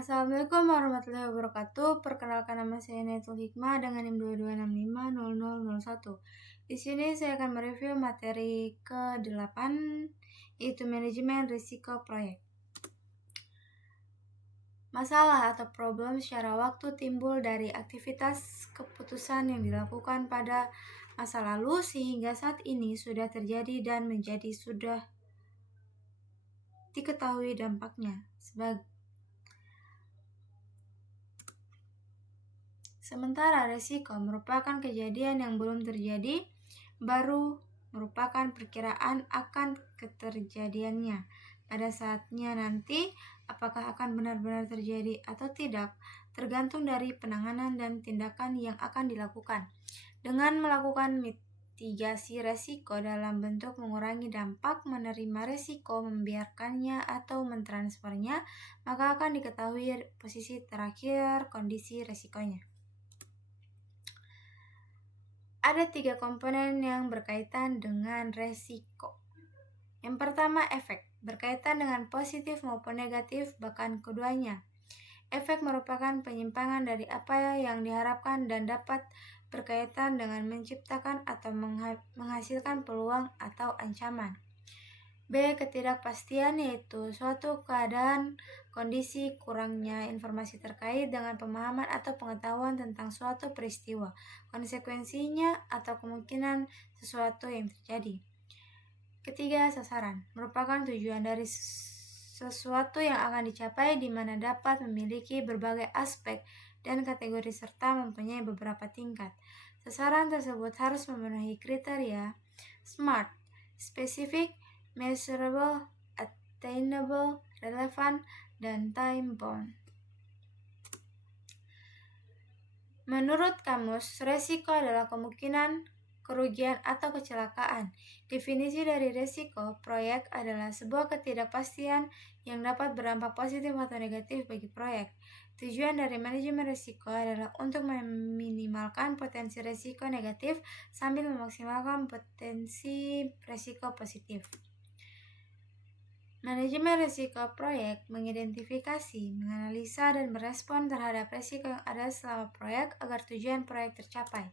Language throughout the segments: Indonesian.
Assalamualaikum warahmatullahi wabarakatuh. Perkenalkan, nama saya Netul Hikmah dengan NIM 22650001. Di sini saya akan mereview materi ke-8, yaitu manajemen risiko proyek. Masalah atau problem secara waktu timbul dari aktivitas keputusan yang dilakukan pada masa lalu sehingga saat ini sudah terjadi dan menjadi sudah diketahui dampaknya. Sementara resiko merupakan kejadian yang belum terjadi, baru merupakan perkiraan akan keterjadiannya. Pada saatnya nanti, apakah akan benar-benar terjadi atau tidak, tergantung dari penanganan dan tindakan yang akan dilakukan. Dengan melakukan mitigasi resiko dalam bentuk mengurangi dampak, menerima resiko, membiarkannya, atau mentransfernya, maka akan diketahui posisi terakhir kondisi resikonya. Ada 3 komponen yang berkaitan dengan resiko. Yang pertama, efek, berkaitan dengan positif maupun negatif, bahkan keduanya. Efek merupakan penyimpangan dari apa yang diharapkan dan dapat berkaitan dengan menciptakan atau menghasilkan peluang atau ancaman. B. Ketidakpastian, yaitu suatu keadaan, kondisi, kurangnya informasi terkait dengan pemahaman atau pengetahuan tentang suatu peristiwa, konsekuensinya, atau kemungkinan sesuatu yang terjadi. Ketiga, sasaran, merupakan tujuan dari sesuatu yang akan dicapai di mana dapat memiliki berbagai aspek dan kategori serta mempunyai beberapa tingkat. Sasaran tersebut harus memenuhi kriteria SMART, specific, measurable, attainable, relevant, dan time-bound. Menurut kamus, resiko adalah kemungkinan kerugian atau kecelakaan. Definisi dari resiko proyek adalah sebuah ketidakpastian yang dapat berdampak positif atau negatif bagi proyek. Tujuan dari manajemen risiko adalah untuk meminimalkan potensi risiko negatif sambil memaksimalkan potensi risiko positif. Manajemen risiko proyek mengidentifikasi, menganalisa, dan merespon terhadap risiko yang ada selama proyek agar tujuan proyek tercapai.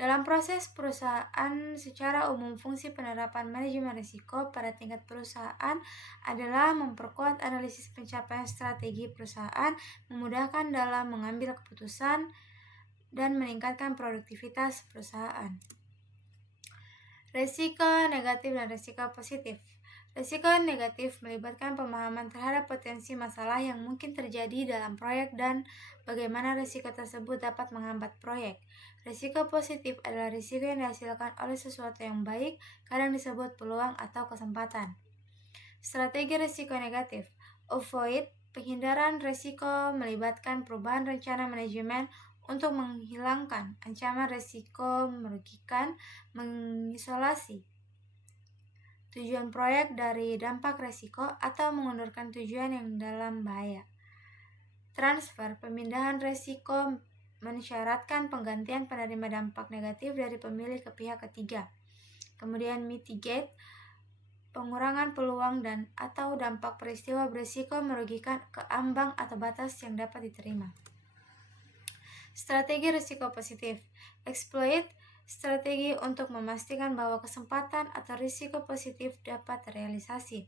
Dalam proses perusahaan, secara umum fungsi penerapan manajemen risiko pada tingkat perusahaan adalah memperkuat analisis pencapaian strategi perusahaan, memudahkan dalam mengambil keputusan, dan meningkatkan produktivitas perusahaan. Risiko negatif dan risiko positif. Risiko negatif melibatkan pemahaman terhadap potensi masalah yang mungkin terjadi dalam proyek dan bagaimana risiko tersebut dapat menghambat proyek. Risiko positif adalah risiko yang dihasilkan oleh sesuatu yang baik, kadang disebut peluang atau kesempatan. Strategi risiko negatif. Avoid, penghindaran risiko melibatkan perubahan rencana manajemen untuk menghilangkan ancaman risiko merugikan, mengisolasi tujuan proyek dari dampak risiko, atau mengundurkan tujuan yang dalam bahaya. Transfer, pemindahan risiko mensyaratkan penggantian penerima dampak negatif dari pemilik ke pihak ketiga. Kemudian mitigate, pengurangan peluang dan atau dampak peristiwa berisiko merugikan ke ambang atau batas yang dapat diterima. Strategi risiko positif. Exploit, strategi untuk memastikan bahwa kesempatan atau risiko positif dapat terrealisasi.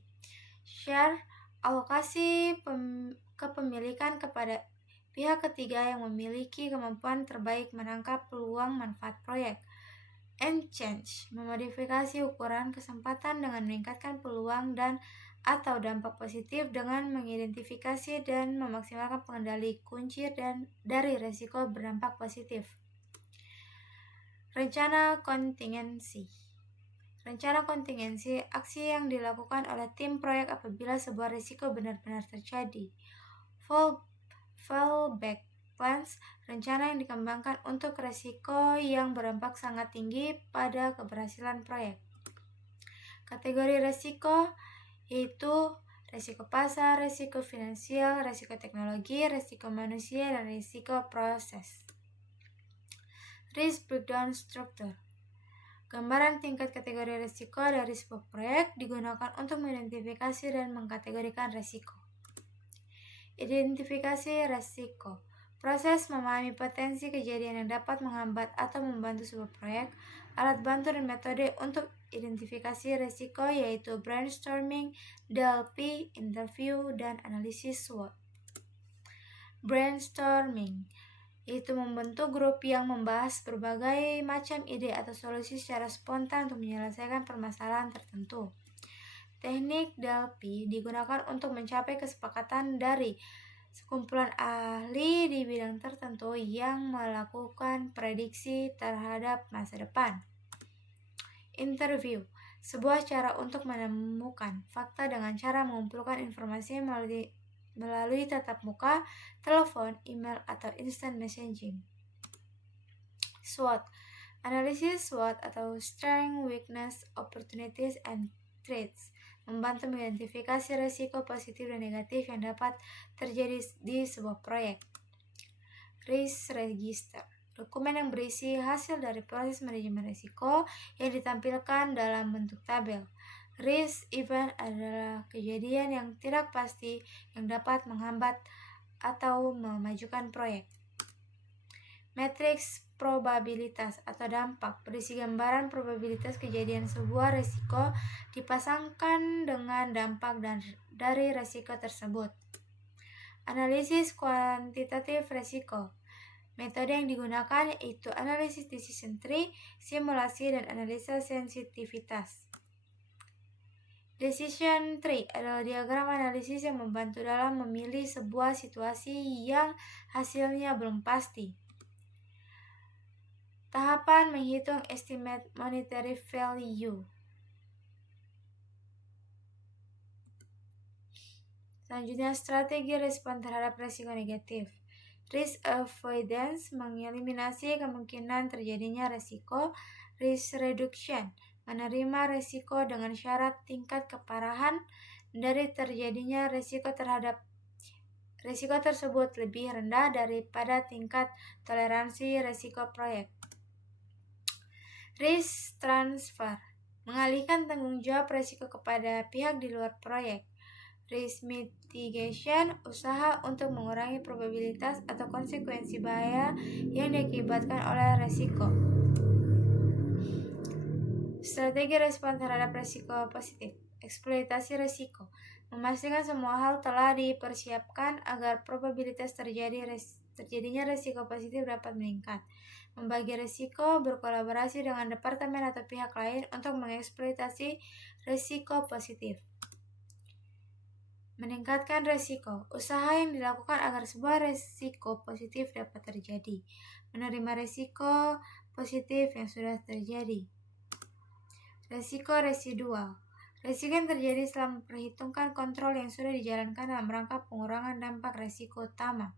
Share, alokasi kepemilikan kepada pihak ketiga yang memiliki kemampuan terbaik menangkap peluang manfaat proyek. And change, memodifikasi ukuran kesempatan dengan meningkatkan peluang dan atau dampak positif dengan mengidentifikasi dan memaksimalkan pengendali kunci dan dari risiko berdampak positif. Rencana kontingensi. Rencana kontingensi, aksi yang dilakukan oleh tim proyek apabila sebuah risiko benar-benar terjadi. Fallback plans, rencana yang dikembangkan untuk risiko yang berdampak sangat tinggi pada keberhasilan proyek. Kategori risiko yaitu risiko pasar, risiko finansial, risiko teknologi, risiko manusia, dan risiko proses. Risk breakdown structure. Gambaran tingkat kategori risiko dari sebuah proyek digunakan untuk mengidentifikasi dan mengkategorikan risiko. Identifikasi resiko. Proses memahami potensi kejadian yang dapat menghambat atau membantu sebuah proyek. Alat bantu dan metode untuk identifikasi resiko yaitu brainstorming, DLP, interview, dan analisis SWOT. Brainstorming yaitu membentuk grup yang membahas berbagai macam ide atau solusi secara spontan untuk menyelesaikan permasalahan tertentu. Teknik DLP digunakan untuk mencapai kesepakatan dari sekumpulan ahli di bidang tertentu yang melakukan prediksi terhadap masa depan. Interview, sebuah cara untuk menemukan fakta dengan cara mengumpulkan informasi melalui tatap muka, telepon, email, atau instant messaging. SWOT, analisis SWOT atau Strength, Weakness, Opportunities, and Threats, membantu mengidentifikasi risiko positif dan negatif yang dapat terjadi di sebuah proyek. Risk Register, dokumen yang berisi hasil dari proses manajemen risiko yang ditampilkan dalam bentuk tabel. Risk event adalah kejadian yang tidak pasti yang dapat menghambat atau memajukan proyek. Matriks probabilitas atau dampak berisi gambaran probabilitas kejadian sebuah risiko dipasangkan dengan dampak dari risiko tersebut. Analisis kuantitatif risiko. Metode yang digunakan yaitu analisis decision tree, simulasi, dan analisa sensitivitas. Decision tree adalah diagram analisis yang membantu dalam memilih sebuah situasi yang hasilnya belum pasti. Tahapan menghitung estimate monetary value. Selanjutnya, strategi respon terhadap risiko negatif. Risk avoidance mengeliminasi kemungkinan terjadinya risiko. Risk reduction menerima risiko dengan syarat tingkat keparahan dari terjadinya risiko tersebut lebih rendah daripada tingkat toleransi risiko proyek. Risk transfer mengalihkan tanggung jawab risiko kepada pihak di luar proyek. Risk mitigation, usaha untuk mengurangi probabilitas atau konsekuensi bahaya yang diakibatkan oleh risiko. Strategi respon terhadap risiko positif. Eksploitasi risiko, memastikan semua hal telah dipersiapkan agar probabilitas terjadinya risiko positif dapat meningkat. Membagi risiko, berkolaborasi dengan departemen atau pihak lain untuk mengeksploitasi risiko positif. Meningkatkan risiko, usaha yang dilakukan agar sebuah risiko positif dapat terjadi. Menerima risiko positif yang sudah terjadi. Risiko residual, risiko yang terjadi setelah memperhitungkan kontrol yang sudah dijalankan dalam rangka pengurangan dampak risiko utama.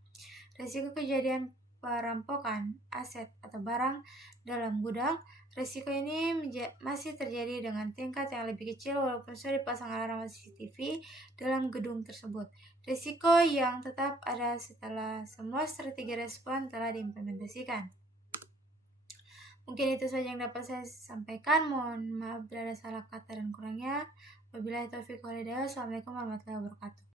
Risiko kejadian perampokan aset atau barang dalam gudang. Risiko ini masih terjadi dengan tingkat yang lebih kecil walaupun sudah dipasang alarm CCTV dalam gedung tersebut. Risiko yang tetap ada setelah semua strategi respon telah diimplementasikan. Mungkin itu saja yang dapat saya sampaikan. Mohon maaf bila ada salah kata dan kurangnya. Wabillahi taufiq wal hidayah. Wassalamualaikum warahmatullahi wabarakatuh.